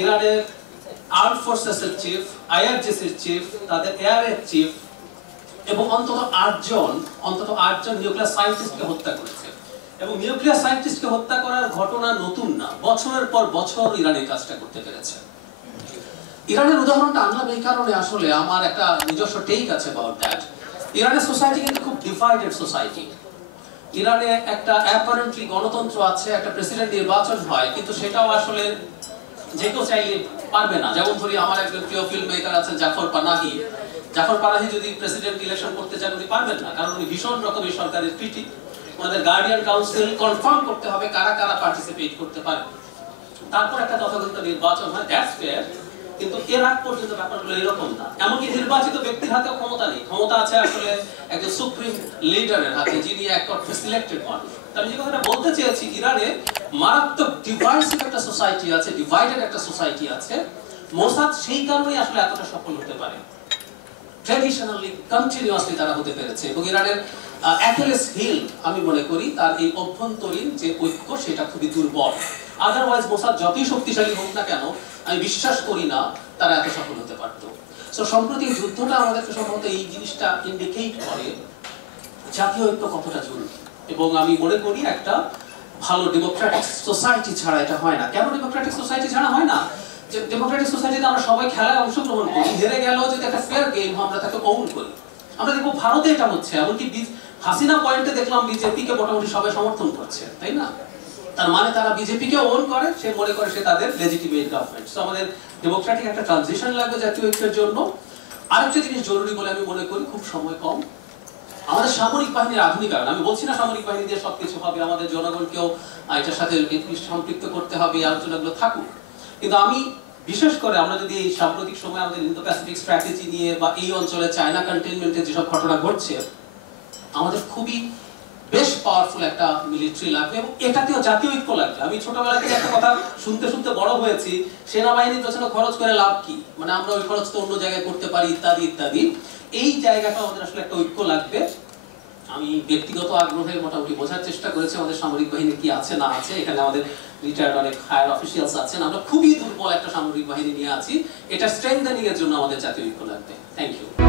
ইরানের armed ফোর্সেসের chief, আইআরজিসির chief, তাদের এয়ারের chief এবং অন্তত 8 জন নিউক্লিয়ার সায়েন্টিস্টকে হত্যা করেছে। এবং নিউক্লিয়ার সায়েন্টিস্টকে হত্যা করার ঘটনা নতুন না, বছরের পর বছর ইরান এই কাজটা করতে পেরেছে। ইরানের উদাহরণটা আনলাম এই কারণে, আসলে আমার একটা নিজস্ব টেক আছে অ্যাবাউট দ্যাট। ইরানের সোসাইটি কিন্তু খুব ডিভাইডেড সোসাইটি। ইরানে একটা অ্যাপারেন্টলি গণতন্ত্র আছে, একটা প্রেসিডেন্ট নির্বাচন হয়, কিন্তু সেটাও আসলে যে কেউ চাইলে পারবে না। যেমন ধরি আমার একজন প্রিয় ফিল্ম মেকার আছেন জাফর পানাহি। জাফর পানাহি যদি প্রেসিডেন্ট ইলেকশন করতে চান উনি পারবেন না, কারণ উনি ভীষণ রকমের সরকারের ক্রিটিক। ওনাদের গার্ডিয়ান কাউন্সিল কনফার্ম করতে হবে কারা কারা পার্টিসিপেট করতে পারে, তারপর একটা তথাকথিত নির্বাচন হয়। That's fair. কিন্তু এর আগ পর্যন্ত ব্যাপারগুলো এরকম না। এমনকি নির্বাচিত ব্যক্তির হাতেও ক্ষমতা নেই, ক্ষমতা আছে আসলে একজন সুপ্রিম লিডারের হাতে, যিনি একমাত্র সিলেক্টেড মানুষ। আমি যে কথাটা বলতে চেয়েছি, ইরানে মারাত্মক ডিভাইসিভ একটা সোসাইটি আছে, ডিভাইডেড একটা সোসাইটি আছে। মোসাদ সেই কারণেই আসলে এতটা সফল হতে পারে। ট্র্যাডিশনালি কন্টিনিউয়াসলি তারা হতে পেরেছে। এবং ইরানের অ্যাকিলিস হিল আমি মনে করি তার এই অভ্যন্তরীণ যে ঐক্য সেটা খুবই দুর্বল। আদারওয়াইজ মোসাদ যতই শক্তিশালী হোক না কেন, আমি বিশ্বাস করি না তারা এত সফল হতে পারত। সো সম্প্রতি যুদ্ধটা আমাদেরকে সম্ভবত এই জিনিসটা ইন্ডিকেট করে জাতীয় ঐক্য কতটা জরুরি। এবং আমি মনে করি একটা ভালো ডেমোক্রেটিক সোসাইটি ছাড়া এটা হয় না। কেন ডেমোক্রেটিক সোসাইটি ছাড়া হয় না? যে ডেমোক্রেটিক সোসাইটিতে আমরা সবাই খেলায় অংশগ্রহণ করি, হেরে গেলেও যদি একটা ফেয়ার গেম আমরা তাকে ওন করি। আমরা দেখবো ভারতে এটা হচ্ছে, এমনকি হাসিনা পয়েন্টে দেখলাম বিজেপিকে মোটামুটি সবাই সমর্থন করছে, তাই না? তার মানে তারা বিজেপিকে ওন করে, সে মনে করে সে তাদের লেজিটিমেট গভর্নমেন্ট। সো আমাদের ডেমোক্রেটিক একটা ট্রানজিশন লাগবে জাতীয় ঐক্যের জন্য। আরেকটা জিনিস জরুরি বলে আমি মনে করি, খুব সময় কম, আমাদের সামরিক বাহিনীর আধুনিকায়ন। আমি বলছি না সামরিক বাহিনী দিয়ে সবকিছু হবে, আমাদের জনগণকেও এটার সাথে সম্পৃক্ত করতে হবে, এই আলোচনাগুলো থাকুক। কিন্তু আমি বিশেষ করে আমরা যদি এই সাম্প্রতিক সময় আমাদের ইন্দো প্যাসিফিক স্ট্র্যাটেজি নিয়ে বা এই অঞ্চলে চায়না কন্টেইনমেন্টের যেসব ঘটনা ঘটছে, আমাদের খুবই বেশ পাওয়ারফুল একটা মিলিটারি লাগবে এবং এটাতেও জাতীয় ঐক্য লাগবে। আমি ছোটবেলা থেকে একটা কথা শুনতে শুনতে বড় হয়েছি, সেনাবাহিনীর পেছনে খরচ করে লাভ কি, মানে আমরা ওই খরচ তো অন্য জায়গায় করতে পারি, ইত্যাদি ইত্যাদি। এই জায়গাটা আমাদের আসলে একটা ঐক্য লাগবে। আমি ব্যক্তিগত আগ্রহে মোটামুটি বোঝার চেষ্টা করেছি আমাদের সামরিক বাহিনী কি আছে না আছে। এখানে আমাদের রিটায়ার্ড অনেক হায়ার অফিসিয়ালস আছেন। আমরা খুবই দুর্বল একটা সামরিক বাহিনী নিয়ে আছি। এটা স্ট্রেংথেনিং এর জন্য আমাদের জাতীয় ঐক্য লাগবে। Thank you.